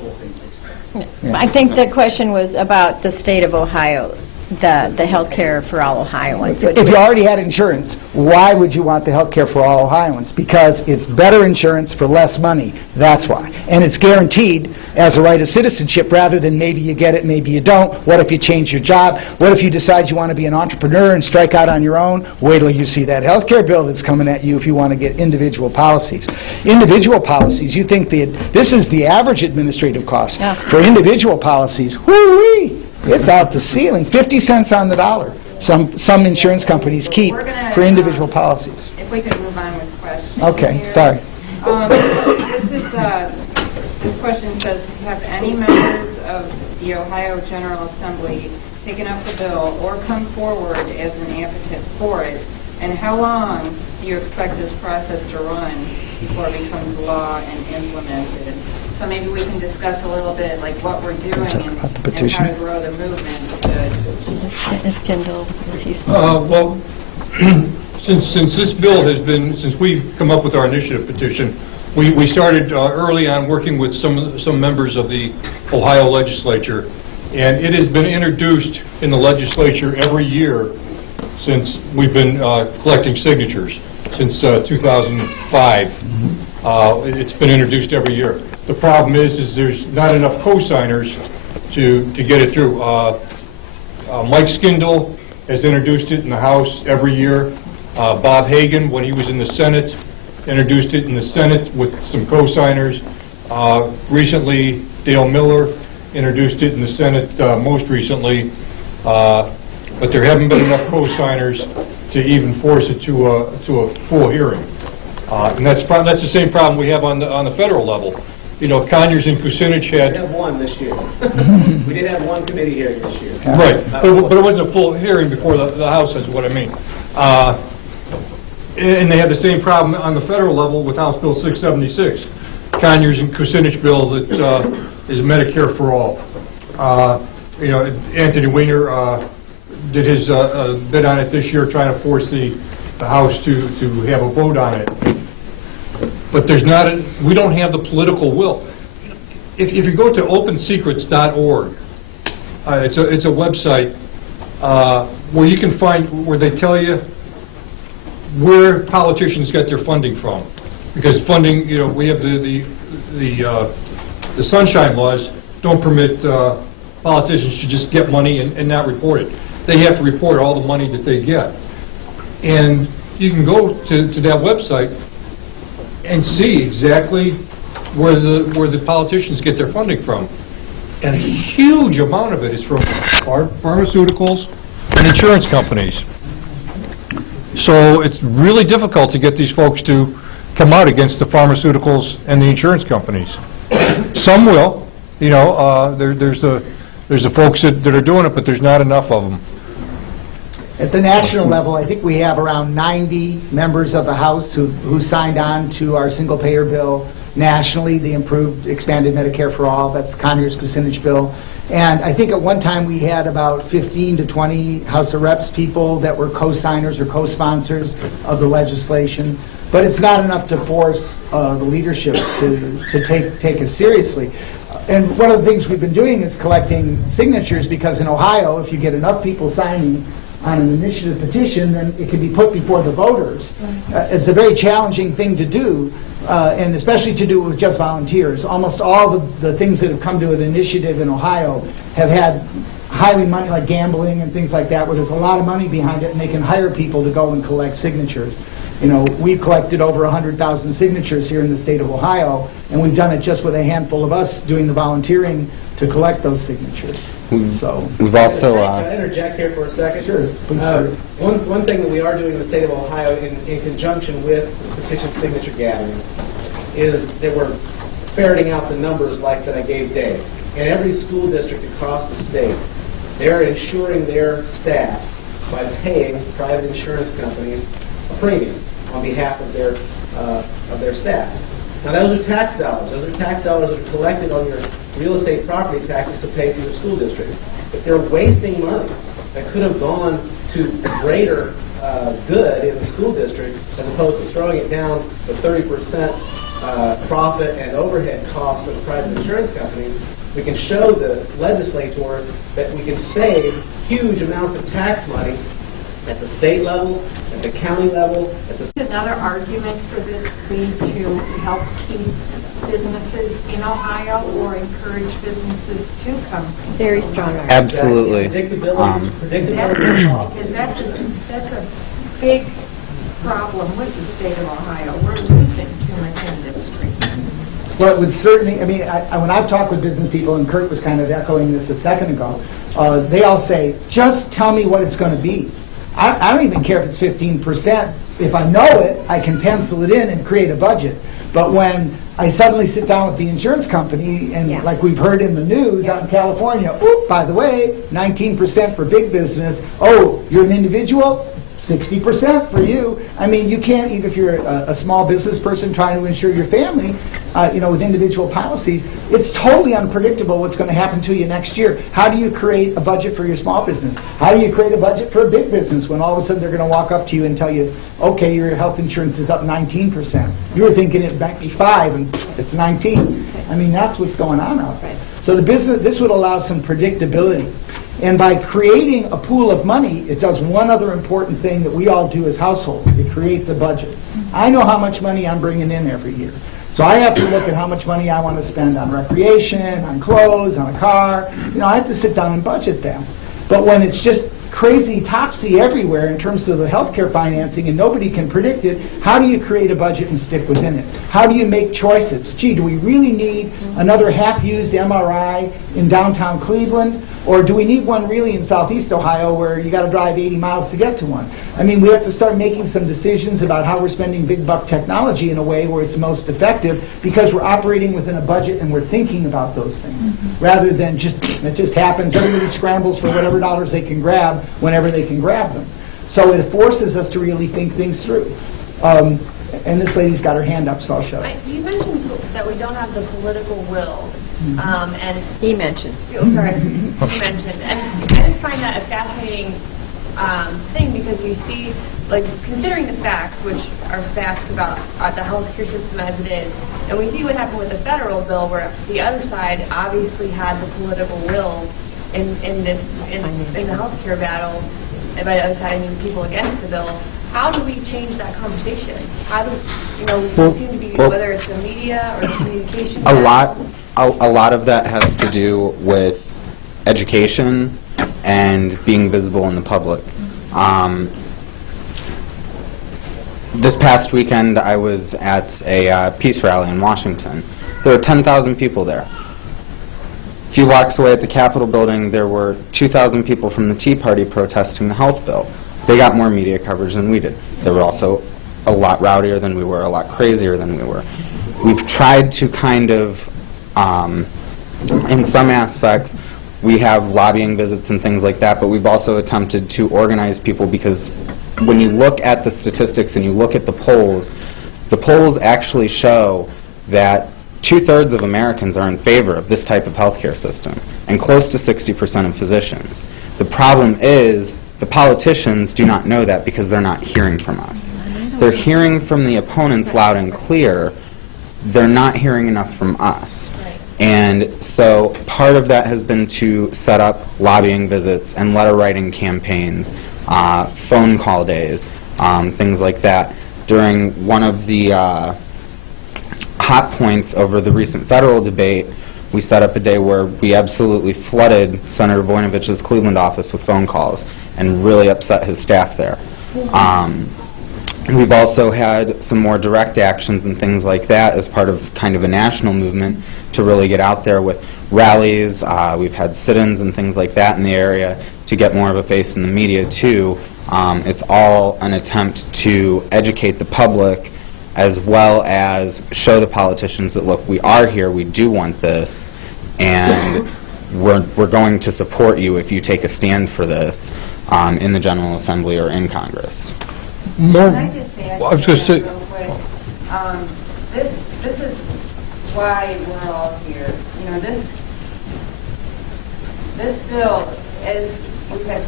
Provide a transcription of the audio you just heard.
whole thing makes sense. Yeah. I think the question was about the state of Ohio, the health care for all Ohioans. If you already had insurance, why would you want the health care for all Ohioans? Because it's better insurance for less money. That's why. And it's guaranteed as a right of citizenship rather than maybe you get it, maybe you don't. What if you change your job? What if you decide you want to be an entrepreneur and strike out on your own? Wait till you see that health care bill that's coming at you if you want to get individual policies. Individual policies, you think this is the average administrative cost. Yeah. For individual policies, whoo-wee! It's out the ceiling, 50 cents on the dollar. Some insurance companies keep for individual policies. If we could move on with questions. Okay, here. sorry. This question says, have any members of the Ohio General Assembly taken up the bill or come forward as an advocate for it? And how long do you expect this process to run before it becomes law and implemented? So maybe we can discuss a little bit like what we're doing and how to grow the movement. Is Kendall, Well, since this bill has been, since we've come up with our initiative petition, we started early on working with some members of the Ohio legislature, and it has been introduced in the legislature every year since we've been collecting signatures, since 2005. It's been introduced every year. The problem is there's not enough co-signers to get it through. Mike Skindle has introduced it in the House every year. Bob Hagan, when he was in the Senate, introduced it in the Senate with some co-signers. Recently, Dale Miller introduced it in the Senate most recently. But there haven't been enough co-signers to even force it to a full hearing. And that's the same problem we have on the federal level. You know, Conyers and Kucinich had... We had one this year. We did have one committee hearing this year. Right, but it wasn't a full hearing before the House, is what I mean. And they had the same problem on the federal level with House Bill 676, Conyers and Kucinich bill that is Medicare for all. You know, Anthony Weiner did his bid on it this year, trying to force the House to have a vote on it. But there's not we don't have the political will. If you go to opensecrets.org, it's a website where you can find, where they tell you where politicians get their funding from. Because funding, you know, we have the sunshine laws don't permit politicians to just get money and not report it. They have to report all the money that they get. And you can go to that website and see exactly where the politicians get their funding from. And a huge amount of it is from pharmaceuticals and insurance companies. So it's really difficult to get these folks to come out against the pharmaceuticals and the insurance companies. Some will, you know, there's the folks that are doing it, but there's not enough of them. At the national level, I think we have around 90 members of the House who signed on to our single-payer bill nationally, the improved expanded Medicare for all. That's Conyers-Kucinich bill. And I think at one time we had about 15 to 20 House of Reps people that were co-signers or co-sponsors of the legislation. But it's not enough to force the leadership to take it seriously. And one of the things we've been doing is collecting signatures, because in Ohio, if you get enough people signing on an initiative petition, then it can be put before the voters. It's a very challenging thing to do, and especially to do it with just volunteers. Almost all the things that have come to an initiative in Ohio have had highly money, like gambling and things like that, where there's a lot of money behind it, and they can hire people to go and collect signatures. You know, we've collected over 100,000 signatures here in the state of Ohio, and we've done it just with a handful of us doing the volunteering to collect those signatures. So we've also... Can I interject here for a second? Sure. One thing that we are doing in the state of Ohio in conjunction with petition signature gathering is that we're ferreting out the numbers like that I gave Dave. In every school district across the state, they're insuring their staff by paying private insurance companies a premium on behalf of their staff. Now those are tax dollars. Those are tax dollars that are collected on your real estate property taxes to pay for your school district. If they're wasting money that could have gone to greater good in the school district, as opposed to throwing it down to 30% profit and overhead costs of private insurance companies, we can show the legislators that we can save huge amounts of tax money at the state level, at the county level, at the... Another argument for this be to help keep businesses in Ohio or encourage businesses to come? Very strong argument. Absolutely. Predictability of costs. Because that's a big problem with the state of Ohio. We're losing too much industry. Well, it would certainly, I mean, when I've talked with business people, and Kurt was kind of echoing this a second ago, they all say, just tell me what it's going to be. I don't even care if it's 15%. If I know it, I can pencil it in and create a budget. But when I suddenly sit down with the insurance company, and Yeah. like we've heard in the news out in California, oh, by the way, 19% for big business. Oh, you're an individual? 60% for you. I mean, you can't, even if you're a small business person trying to insure your family, with individual policies, it's totally unpredictable what's going to happen to you next year. How do you create a budget for your small business? How do you create a budget for a big business when all of a sudden they're going to walk up to you and tell you, okay, your health insurance is up 19%. You were thinking it might be 5 and it's 19. I mean, that's what's going on out there. So this would allow some predictability. And by creating a pool of money, it does one other important thing that we all do as households. It creates a budget. I know how much money I'm bringing in every year. So I have to look at how much money I want to spend on recreation, on clothes, on a car. I have to sit down and budget that. But when it's just crazy topsy everywhere in terms of the healthcare financing and nobody can predict it, how do you create a budget and stick within it? How do you make choices? Gee, do we really need another half-used MRI in downtown Cleveland? Or do we need one really in southeast Ohio where you got to drive 80 miles to get to one? I mean, we have to start making some decisions about how we're spending big buck technology in a way where it's most effective, because we're operating within a budget and we're thinking about those things, rather than it just happens, everybody scrambles for whatever dollars they can grab whenever they can grab them. So it forces us to really think things through. And this lady's got her hand up, so I'll show it. You mentioned that we don't have the political will, and He mentioned. oh, sorry, you mentioned, and I just find that a fascinating thing, because we see, like, considering the facts, which are facts about the healthcare system as it is, and we see what happened with the federal bill, where the other side obviously had the political will in the healthcare battle, and by the other side I mean people against the bill. How do we change that conversation? How do we seem to be, whether it's the media or the communication? A lot of that has to do with education and being visible in the public. This past weekend, I was at a peace rally in Washington. There were 10,000 people there. A few blocks away at the Capitol building, there were 2,000 people from the Tea Party protesting the health bill. They got more media coverage than we did. They were also a lot rowdier than we were, a lot crazier than we were. We've tried to kind of, in some aspects, we have lobbying visits and things like that, but we've also attempted to organize people, because when you look at the statistics and you look at the polls actually show that 2/3 of Americans are in favor of this type of healthcare system, and close to 60% of physicians. The problem is the politicians do not know that, because they're not hearing from us. They're hearing from the opponents loud and clear. They're not hearing enough from us. And so part of that has been to set up lobbying visits and letter writing campaigns, phone call days, things like that. During one of the hot points over the recent federal debate, we set up a day where we absolutely flooded Senator Voinovich's Cleveland office with phone calls and really upset his staff there. We've also had some more direct actions and things like that as part of kind of a national movement to really get out there with rallies. We've had sit-ins and things like that in the area to get more of a face in the media too. It's all an attempt to educate the public, as well as show the politicians that, look, we are here, we do want this, and we're going to support you if you take a stand for this in the General Assembly or in Congress. Can I just add I was going to say, real quick? This is why we're all here. This bill, as we have